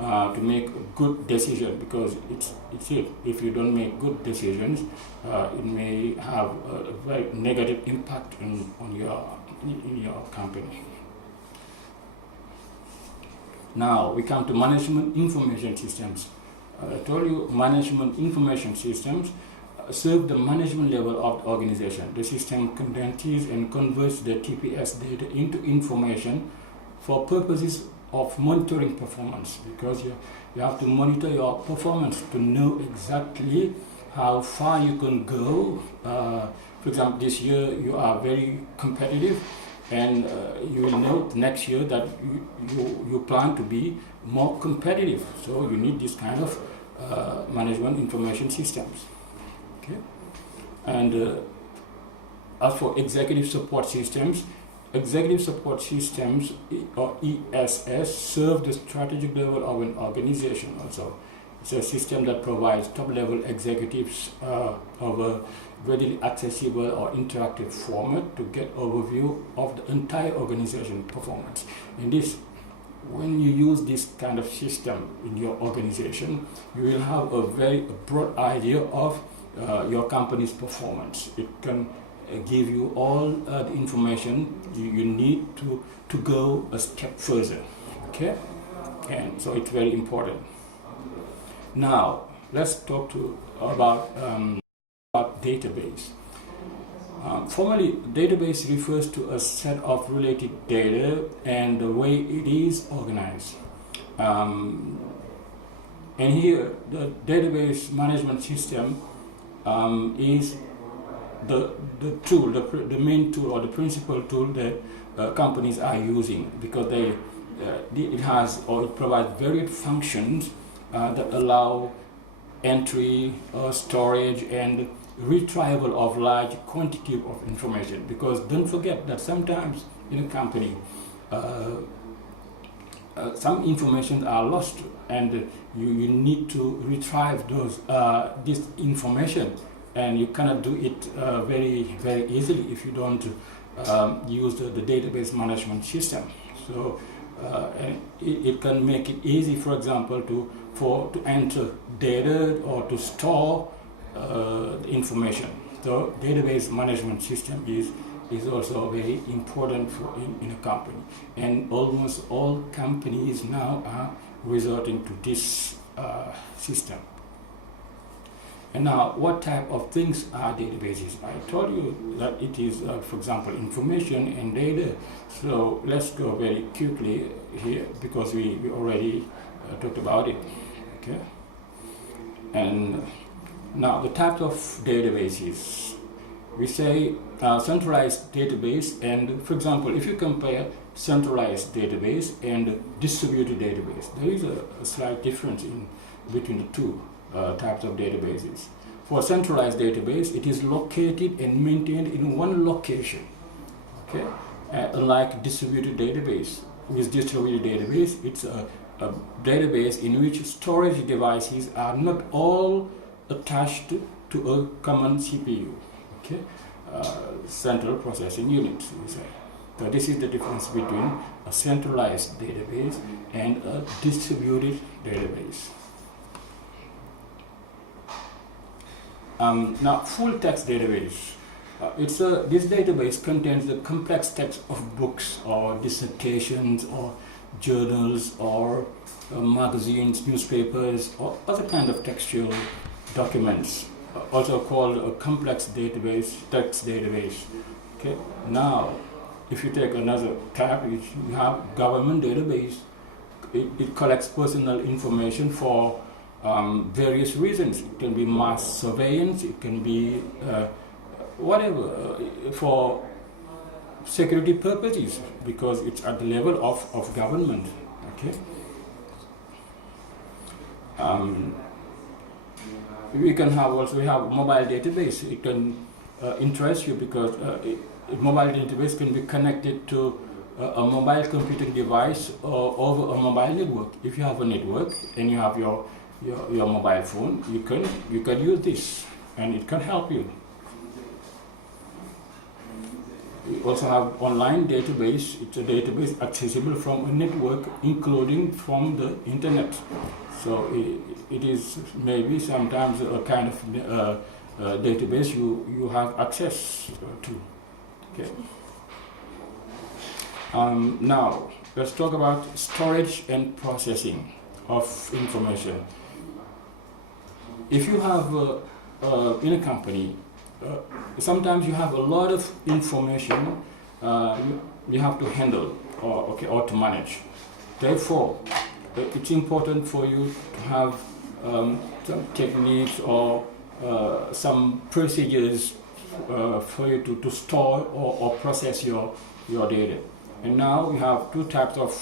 to make a good decision, because it's it. If you don't make good decisions, it may have a very negative impact in your company. Now we come to management information systems. I told you management information systems serve the management level of the organization. The system condenses and converts the TPS data into information for purposes of monitoring performance, because you have to monitor your performance to know exactly how far you can go. For example, this year you are very competitive, and you will know next year that you plan to be more competitive. So you need this kind of management information systems. Okay, and as for executive support systems or ESS serve the strategic level of an organization. Also, it's a system that provides top-level executives of a readily accessible or interactive format to get overview of the entire organization performance. In this, when you use this kind of system in your organization, you will have a very broad idea of your company's performance. It can give you all the information you need to go a step further. Okay, and so it's very important. Now let's talk about database. Formally, database refers to a set of related data and the way it is organized. And here, the database management system is the tool, the main tool or the principal tool that companies are using, because it provides varied functions that allow entry, storage, and retrieval of large quantity of information. Because don't forget that sometimes in a company, some information are lost, and you need to retrieve this information, and you cannot do it very, very easily if you don't use the database management system. So it can make it easy, for example, to enter data or to store information. So database management system is also very important in a company, and almost all companies now are resorting to this system. And now, what type of things are databases? I told you that it is, for example, information and data. So let's go very quickly here, because we already talked about it. Okay. And now the types of databases. We say centralized database, and for example, if you compare centralized database and distributed database, there is a slight difference between the two types of databases. For centralized database, it is located and maintained in one location. Okay, unlike distributed database. With distributed database, it's a database in which storage devices are not all attached to a common CPU. Okay, central processing unit, we say. So this is the difference between a centralized database and a distributed database. Now, full text database. This database contains the complex text of books or dissertations or journals or magazines, newspapers, or other kind of textual documents, also called a complex database, text database. Okay. Now, if you take another tab, you have government database. It collects personal information for various reasons. It can be mass surveillance, it can be whatever, for security purposes, because it's at the level of government. Okay. We have mobile database. It can interest you because a mobile database can be connected to a mobile computing device or over a mobile network. If you have a network and you have your mobile phone, you can use this, and it can help you. We also have online database. It's a database accessible from a network, including from the internet. So it is maybe sometimes a kind of database you have access to. Okay. Now let's talk about storage and processing of information. If you have in a company, sometimes you have a lot of information you have to handle or to manage. Therefore, it's important for you to have some techniques or some procedures for you to store or process your data. And now we have two types of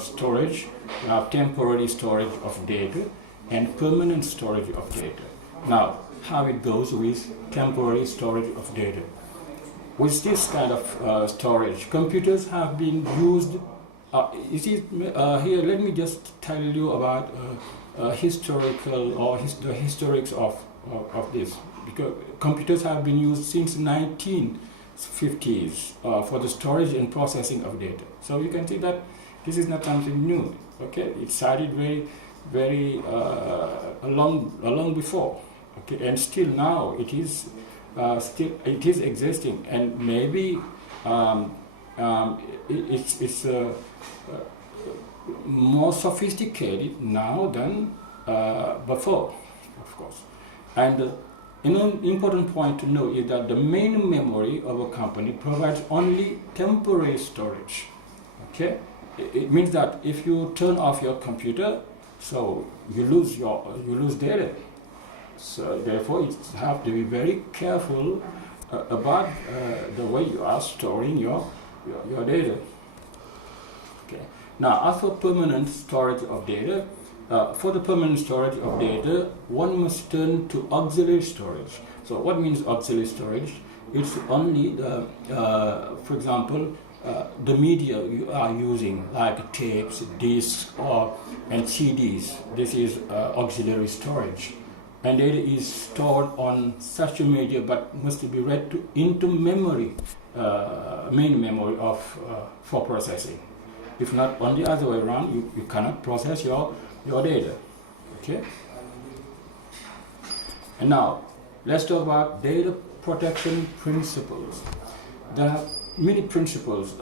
storage. We have temporary storage of data and permanent storage of data. Now, how it goes with temporary storage of data. With this kind of storage, computers have been used. Here, let me just tell you about historical or the historics of this. Because computers have been used since 1950s for the storage and processing of data. So you can see that this is not something new. Okay, it started very long before. Okay, and still now it is existing, and maybe it's more sophisticated now than before, of course. And an important point to know is that the main memory of a company provides only temporary storage. Okay, it means that if you turn off your computer, so you lose data. So therefore, you have to be very careful about the way you are storing your data. Okay. Now, as for permanent storage of data, for the permanent storage of data, one must turn to auxiliary storage. So what means auxiliary storage? It's only for example, the media you are using, like tapes, discs, and CDs. This is auxiliary storage. And data is stored on such a media, but must be read into memory, main memory for processing. If not, on the other way around, you cannot process your data. Okay. And now let's talk about data protection principles. There are many principles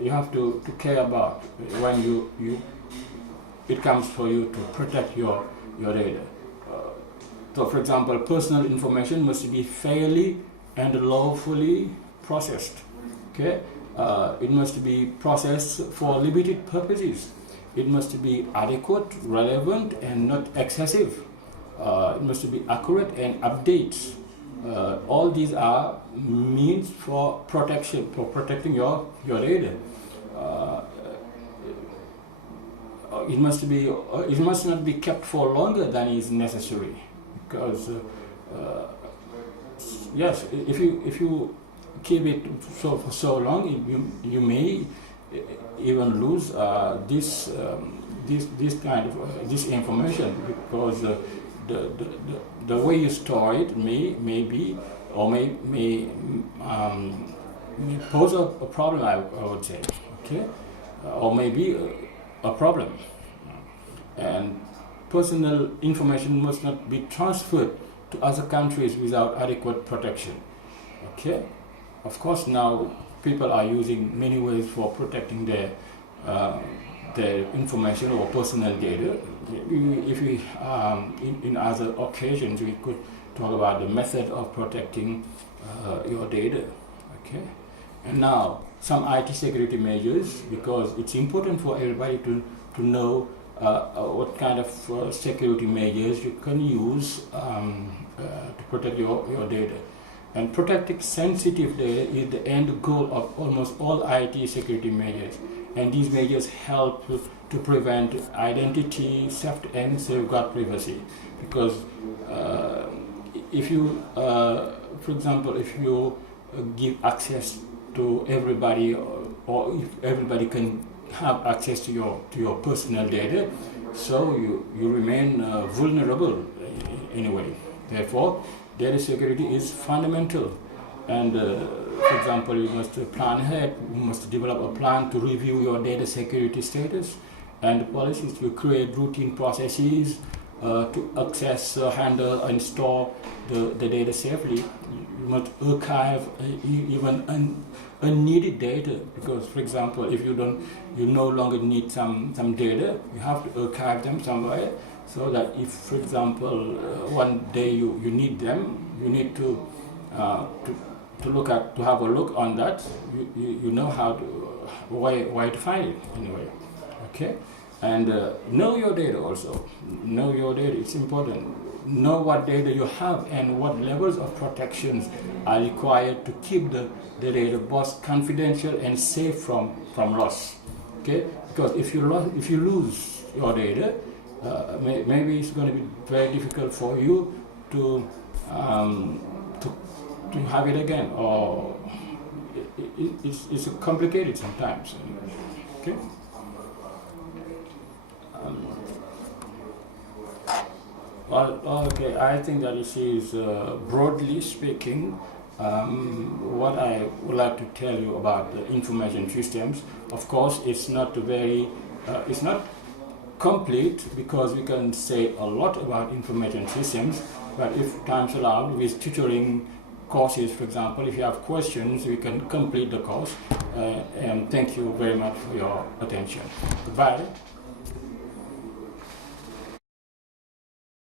you have to care about when it comes for you to protect your data. So, for example, personal information must be fairly and lawfully processed. Okay, it must be processed for limited purposes. It must be adequate, relevant, and not excessive. It must be accurate and updates. All these are means for protecting your data. It must not be kept for longer than is necessary. Because yes, if you keep it for so long, you may even lose this kind of this information, because the way you store it may be or may pose a problem, I would say. Okay, or maybe a problem. And personal information must not be transferred to other countries without adequate protection. Okay, of course now people are using many ways for protecting their information or personal data. If we in other occasions we could talk about the method of protecting your data. Okay, and now some IT security measures, because it's important for everybody to know what kind of security measures you can use to protect your data. And protecting sensitive data is the end goal of almost all IT security measures. And these measures help to prevent identity theft and safeguard privacy. Because if you, for example, if you give access to everybody, or if everybody can have access to your personal data, so you remain vulnerable anyway. Therefore, data security is fundamental And for example, you must plan ahead, you must develop a plan to review your data security status and policies to create routine processes to access, handle, and store the data safely. You must archive even unneeded data, because, for example, if you no longer need some data, you have to archive them somewhere, so that if, for example, one day you need them, you need to have a look on that. You know how to where to find it anyway. Okay. And know your data also. Know your data, it's important. Know what data you have and what levels of protections are required to keep the data both confidential and safe from loss. Okay? Because if you lose your data, maybe it's going to be very difficult for you to have it again, or it's complicated sometimes. Okay? Well, okay, I think that this is, broadly speaking, what I would like to tell you about the information systems. Of course, it's not it's not complete, because we can say a lot about information systems, but if time's allowed, with tutoring courses, for example, if you have questions, we can complete the course. And thank you very much for your attention. Goodbye.